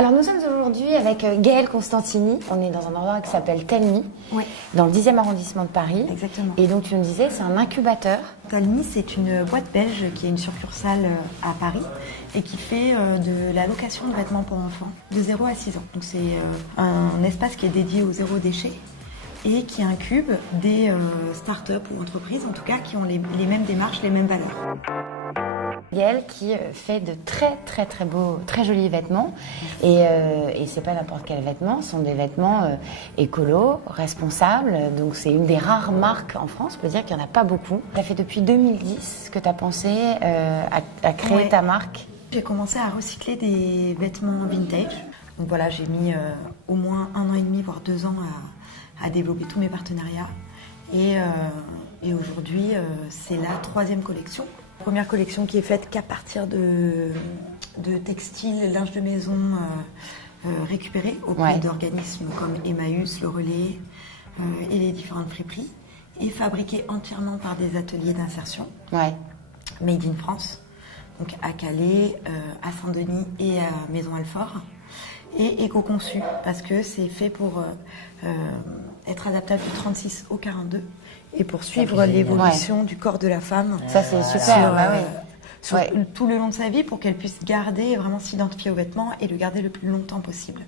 Alors nous sommes aujourd'hui avec Gaëlle Constantini. On est dans un endroit qui s'appelle Tell Me, Oui, dans le 10e arrondissement de Paris. exactement. Et donc tu me disais, c'est un incubateur. Tell Me, c'est une boîte belge qui a une succursale à Paris et qui fait de la location de vêtements pour enfants de 0 à 6 ans. Donc c'est un espace qui est dédié au zéro déchet et qui incube des start-up ou entreprises, en tout cas, qui ont les mêmes démarches, les mêmes valeurs. Gaëlle qui fait de très beaux, très jolis vêtements. Et c'est pas n'importe quel vêtement, ce sont des vêtements écolos, responsables. Donc c'est une des rares marques en France, on peut dire qu'il n'y en a pas beaucoup. Ça fait depuis 2010 que tu as pensé à créer ta marque. J'ai commencé à recycler des vêtements vintage. Donc voilà, j'ai mis au moins 1 an et demi, voire 2 ans à développer tous mes partenariats. Et aujourd'hui, c'est la 3e collection. Première collection qui est faite qu'à partir de textiles, linge de maison récupérés auprès d'organismes comme Emmaüs, Le Relais et les différentes friperies, et fabriqués entièrement par des ateliers d'insertion made in France, donc à Calais, à Saint-Denis et à Maison-Alfort, et éco-conçu parce que c'est fait pour être adaptable du 36 au 42 et pour suivre l'évolution du corps de la femme. Ça c'est super, sur tout le long de sa vie, pour qu'elle puisse garder et vraiment s'identifier aux vêtements et le garder le plus longtemps possible.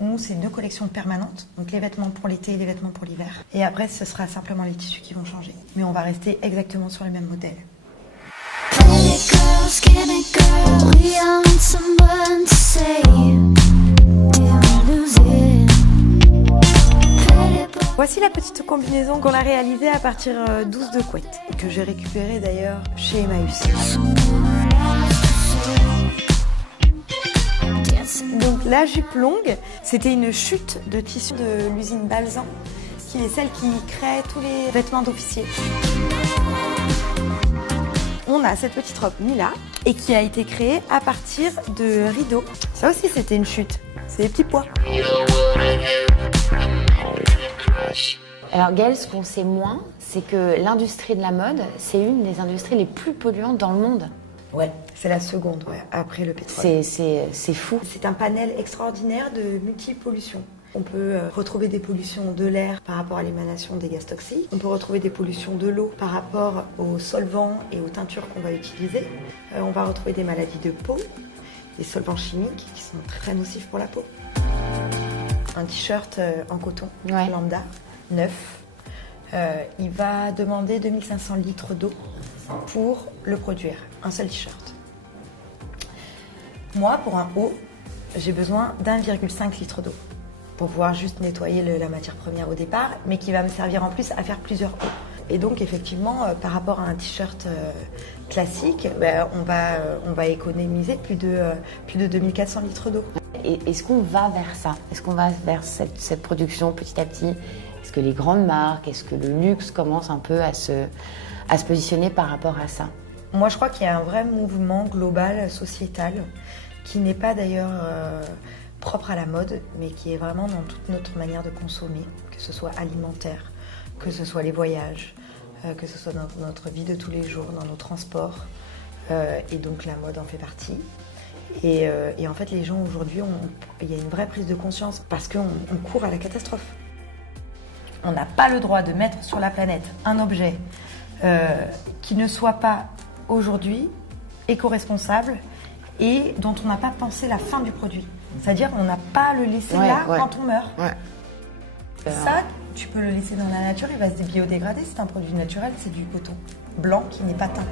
Nous, c'est 2 collections permanentes, donc les vêtements pour l'été et les vêtements pour l'hiver. Et après, ce sera simplement les tissus qui vont changer. Mais on va rester exactement sur le même modèle. Voici la petite combinaison qu'on a réalisée à partir d'12 de couette, que j'ai récupérée d'ailleurs chez Emmaüs. Donc la jupe longue, c'était une chute de tissu de l'usine Balzan, qui est celle qui crée tous les vêtements d'officiers. On a cette petite robe Mila et qui a été créée à partir de rideaux. Ça aussi c'était une chute, c'est des petits pois. Alors Gaëlle, ce qu'on sait moins, c'est que l'industrie de la mode, c'est une des industries les plus polluantes dans le monde. Ouais, c'est la seconde, après le pétrole. C'est fou. C'est un panel extraordinaire de multipollution. On peut retrouver des pollutions de l'air par rapport à l'émanation des gaz toxiques. On peut retrouver des pollutions de l'eau par rapport aux solvants et aux teintures qu'on va utiliser. On va retrouver des maladies de peau, des solvants chimiques qui sont très nocifs pour la peau. Un t-shirt en coton lambda, neuf, il va demander 2500 litres d'eau pour le produire, un seul t-shirt. Moi, pour un haut, j'ai besoin d'1,5 litre d'eau pour pouvoir juste nettoyer la matière première au départ, mais qui va me servir en plus à faire plusieurs hauts. Et donc effectivement, par rapport à un t-shirt classique, on va économiser plus de 2400 litres d'eau. Et est-ce qu'on va vers ça? Est-ce qu'on va vers cette production petit à petit? Est-ce que les grandes marques, est-ce que le luxe commence un peu à se positionner par rapport à ça? Moi, je crois qu'il y a un vrai mouvement global, sociétal, qui n'est pas d'ailleurs propre à la mode, mais qui est vraiment dans toute notre manière de consommer, que ce soit alimentaire, que ce soit les voyages, que ce soit dans notre vie de tous les jours, dans nos transports. Et donc la mode en fait partie. Et en fait, les gens aujourd'hui, il y a une vraie prise de conscience parce qu'on court à la catastrophe. On n'a pas le droit de mettre sur la planète un objet qui ne soit pas aujourd'hui éco-responsable et dont on n'a pas pensé la fin du produit. C'est-à-dire on n'a pas à le laisser quand on meurt. Ça, tu peux le laisser dans la nature, il va se biodégrader. C'est un produit naturel, c'est du coton blanc qui n'est pas teint.